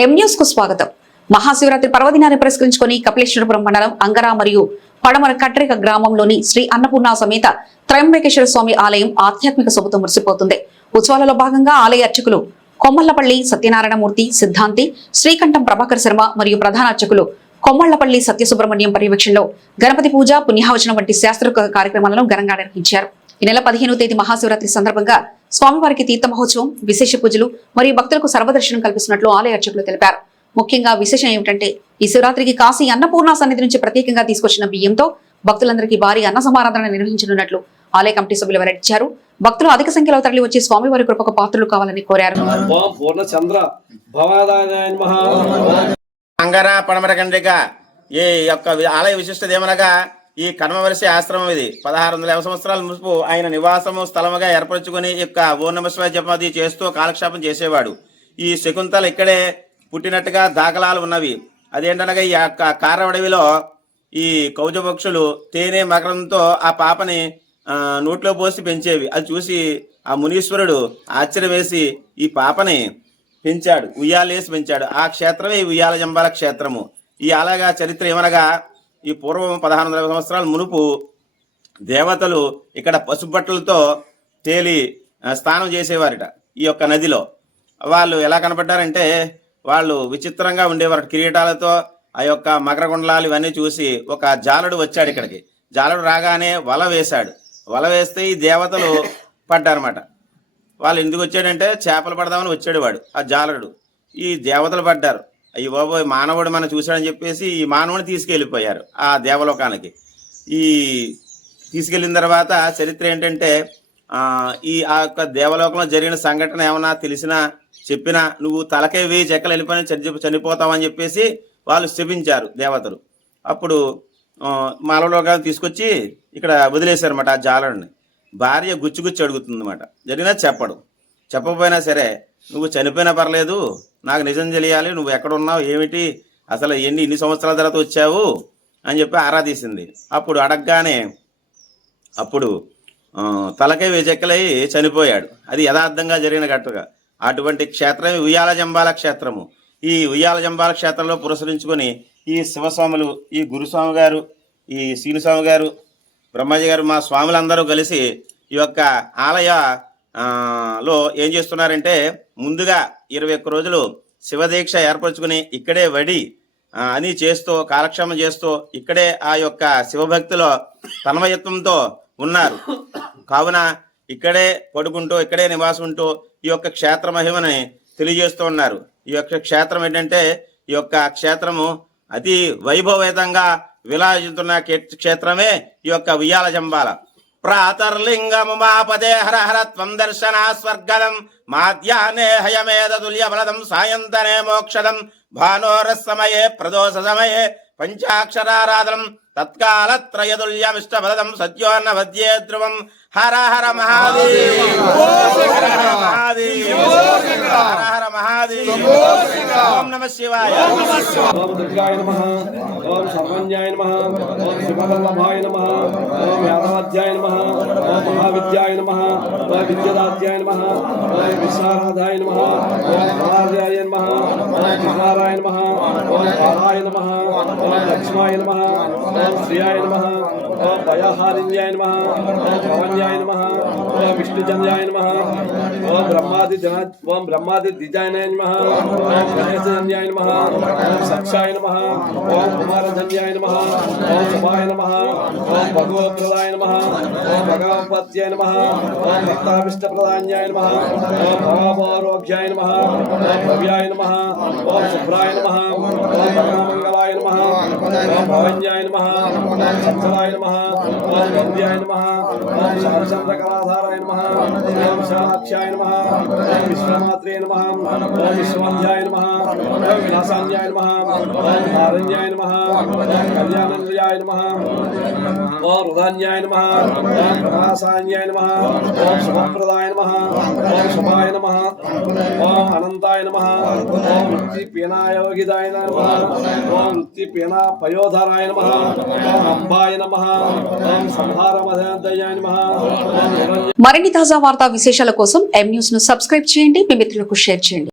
ఎం న్యూస్కు స్వాగతం. మహాశివరాత్రి పర్వదినాన్ని పురస్కరించుకొని కపిలేశ్వరపురం మండలం అంగరా మరియు పడమర కట్రిక గ్రామంలోని శ్రీ అన్నపూర్ణ సమేత త్రయంబకేశ్వర స్వామి ఆలయం ఆధ్యాత్మిక శుభతో మురిసిపోతుంది. ఉత్సవాలలో భాగంగా ఆలయ అర్చకులు కొమ్మళ్ళపల్లి సత్యనారాయణమూర్తి సిద్ధాంతి శ్రీకంఠం ప్రభాకర్ శర్మ మరియు ప్రధాన అర్చకులు కొమ్మళ్ళపల్లి సత్యసుబ్రహ్మణ్యం పర్యవేక్షణలో గణపతి పూజ పుణ్యావచనం వంటి శాస్త్రోక్త కార్యక్రమాలను ఘనంగా నిర్వహించారు. ఈ నెల పదిహేనో తేదీ మహాశివరాత్రి సందర్భంగా స్వామివారికి తీర్థ మహోత్సవం విశేష పూజలు మరియు భక్తులకు సర్వదర్శనం కల్పిస్తున్నట్లు ఆలయ అర్చకులు తెలిపారు. ముఖ్యంగా విశేషం ఏమిటంటే ఈ శివరాత్రికి కాశీ అన్నపూర్ణ సన్నిధి నుంచి ప్రత్యేకంగా తీసుకొచ్చిన బియ్యంతో భక్తులందరికీ భారీ అన్న సమారాధన నిర్వహించనున్నట్లు ఆలయ కమిటీ సభ్యులు వెల్లడించారు. భక్తులు అధిక సంఖ్యలో తరలి వచ్చి స్వామివారి కృపకు పాత్రలు కావాలని కోరారు. అంగర పడమర ఈ యొక్క ఆలయ విశిష్టత ఏమనగా ఈ కర్మవలసి ఆశ్రమం ఇది. పదహారు వందల యాభై సంవత్సరాల ముసుపు ఆయన నివాసము స్థలముగా ఏర్పరచుకుని యొక్క ఓర్ణమశ్వ జపాది చేస్తూ కాలక్షేపం చేసేవాడు. ఈ శకుంతల ఇక్కడే పుట్టినట్టుగా దాఖలాలు ఉన్నవి. అదేంటనగా ఈ యొక్క కారవడవిలో ఈ కౌజపక్షులు తేనె మకరంతో ఆ పాపని నోట్లో పోసి పెంచేవి. అది చూసి ఆ మునీశ్వరుడు ఆశ్చర్యం వేసి ఈ పాపని పెంచాడు. ఉయ్యాలేసి పెంచాడు. ఆ క్షేత్రమే ఈ ఉయ్యాల జంబాల క్షేత్రము. ఈ అలాగా చరిత్ర ఏమనగా ఈ పూర్వం పదహారు వందల సంవత్సరాల మునుపు దేవతలు ఇక్కడ పసుబట్టలతో తేలి స్నానం చేసేవారట ఈ యొక్క నదిలో. వాళ్ళు ఎలా కనపడ్డారంటే వాళ్ళు విచిత్రంగా ఉండేవారు కిరీటాలతో ఆ యొక్క మకరగుండలాలు ఇవన్నీ చూసి ఒక జాలడు వచ్చాడు ఇక్కడికి. జాలడు రాగానే వల వేశాడు. వల వేస్తే ఈ దేవతలు పడ్డారన్నమాట. వాళ్ళు ఎందుకు వచ్చాడంటే చేపలు పడదామని వచ్చాడు వాడు ఆ జాలరుడు ఈ దేవతలు పడ్డారు. అయ్యి బాబోయ్ మానవుడు మనం చూశాడని చెప్పేసి ఈ మానవుని తీసుకెళ్ళిపోయారు ఆ దేవలోకానికి. ఈ తీసుకెళ్ళిన తర్వాత చరిత్ర ఏంటంటే ఈ ఆ యొక్క దేవలోకంలో జరిగిన సంఘటన ఏమన్నా తెలిసినా చెప్పినా నువ్వు తలకే వేయి చెక్కలు వెళ్ళిపోయి చని చనిపోతావని చెప్పేసి వాళ్ళు శపించారు దేవతలు. అప్పుడు ఆ, తీసుకొచ్చి ఇక్కడ వదిలేశారన్నమాట ఆ జాలరుని. భార్య గుచ్చి గుచ్చి అడుగుతుంది జరిగినా చెప్పడు. చెప్పకపోయినా సరే నువ్వు చనిపోయినా పర్లేదు నాకు నిజం తెలియాలి నువ్వు ఎక్కడున్నావు ఏమిటి అసలు ఎన్ని ఇన్ని సంవత్సరాల తర్వాత వచ్చావు? అని చెప్పి ఆరాధీసింది అప్పుడు అడగగానే అప్పుడు తలకై తలకే వేచెక్కలై చనిపోయాడు. అది యథార్థంగా జరిగిన గట్టుగా అటువంటి క్షేత్రమే ఉయ్యాల జంబాల క్షేత్రము. ఈ ఉయ్యాల జంబాల క్షేత్రంలో పురస్కరించుకొని ఈ శివస్వాములు ఈ గురుస్వామి గారు ఈ శ్రీనుస్వామి గారు బ్రహ్మాజీ గారు మా స్వాములందరూ కలిసి ఈ యొక్క ఆలయ లో ఏం చేస్తున్నారంటే ముందుగా ఇరవై ఒక్క రోజులు శివదీక్ష ఏర్పరచుకుని ఇక్కడే వడి అని చేస్తూ కాలక్షేమం చేస్తూ ఇక్కడే ఆ యొక్క శివభక్తిలో తన్మయత్వంతో ఉన్నారు. కావున ఇక్కడే పడుకుంటూ ఇక్కడే నివాసం ఉంటూ ఈ యొక్క క్షేత్ర మహిమని తెలియజేస్తూ ఉన్నారు. ఈ యొక్క క్షేత్రం ఏంటంటే ఈ యొక్క క్షేత్రము అతి వైభవేతంగా విలాజితున్న క్షేత్రమే ఈ యొక్క ఉయ్యాల జంబాల. ప్రాతర్లింగముమాపదే హర హర త్వం దర్శనా స్వర్గదం. మాధ్యాహ్నే హయమేద తుల్య బలదం సాయంతనే మోక్షదం. భానోరసమయే ప్రదోష సమయే పంచాక్షరారాధనం. తత్కాలత్రయతుల్యమిష్ట బలదం సత్యోన్న వద్యే ధ్రువం. హర హర మహాదేవ్. హర హర మహాదేవ్. హర హర మహాదేవ్ ఓం నమ శివాయ ఓం దుర్గాయ నమః ఓం సర్వజ్ఞాయ నమః ఓం శివవల్లభాయ నమః ఓం యాదవాధ్యాయ నమః ఓం మహావిద్యాయ నమః ఓం విద్యదాధ్యాయ నమః ఓం విశారాధాయ ఓం మహార్యాయ నమః ఓం విహారాయ నమః ఓం బాలాయ ఓం లక్ష్మాయ ఓం శ్రియాయ ఓం భయహారిణ్యాయ నమః ఓం భవన్యాయ నమః ఓం విష్ణుజన్యాయ నమ ఓం బ్రహ్మాది జన ఓం బ్రహ్మాది ద్విజాయనాయ నమ ఓం గణేశజన్యాయ నమ ఓం సక్షాయ నమ ఓం కుమార కుమారజన్యాయ నమ ఓం శుభాయ నమ ఓం భగవత్ప్రదాయ నమ ఓం భగవత్పత్యాయ నమ ఓం భక్తాభిష్టప్రదాన్యాయ నమ ఓం భవాభారోగ్యాయ నమ ఓం భవ్యాయ నమ ఓం శుభ్రాయ నమ ఓం భగవమంగళాయ నమ భవన్యాయ నమః. ఓం సత్సలాయ నమః. ఓం గంధ్యాయ నమః. ఓం శారచంద్రకళాధారాయ నమః. ఓం శాలాక్ష్యాయ నమః. ఓం విశ్వమాత్రే నమః. ఓం విశ్వవంధ్యాయ నమః. ఓం విలాసాన్యాయ నమః. ఓం నారణ్యాయ నమః. ఓం కళ్యాణంజయాయ నమః. ఓం రుధాన్యాయ నమః. ఓం ప్రకాశాన్యాయ నమః. ఓం శుభప్రదాయ నమః. ఓం శుభాయ నమః. ఓం అనంతాయ నమ. ఓం వృత్తి పీనాయోగిదాయ నమః. ఓం పీనా పయోధరాయ నమ. ఓం అంబాయ నమ. ఓం సంహారమదయాయ మరిన్ని తాజా వార్తా విశేషాల కోసం ఎం న్యూస్ను సబ్స్క్రైబ్ చేయండి. మీ మిత్రులకు షేర్ చేయండి.